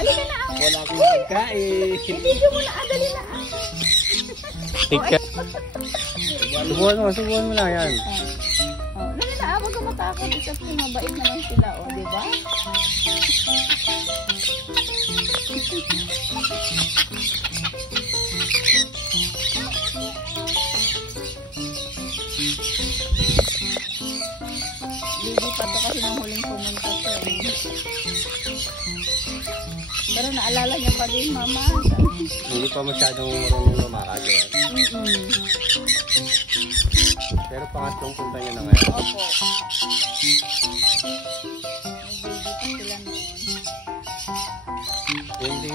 Alin na. Wala akong pagkain. I-video mo na. Dali na. Tika. Subuhan mo lang yan. Dali na. Huwag ka matakot. Kasi mabait naman sila. O, diba? Baby pa to kasi nang huling pumunta to. Pero naalala niya pa din, mama. Hindi pa masyadong marunong lumakad. Pero pangatlong punta niya na ngayon. Opo. May baby pa sila noon. Hindi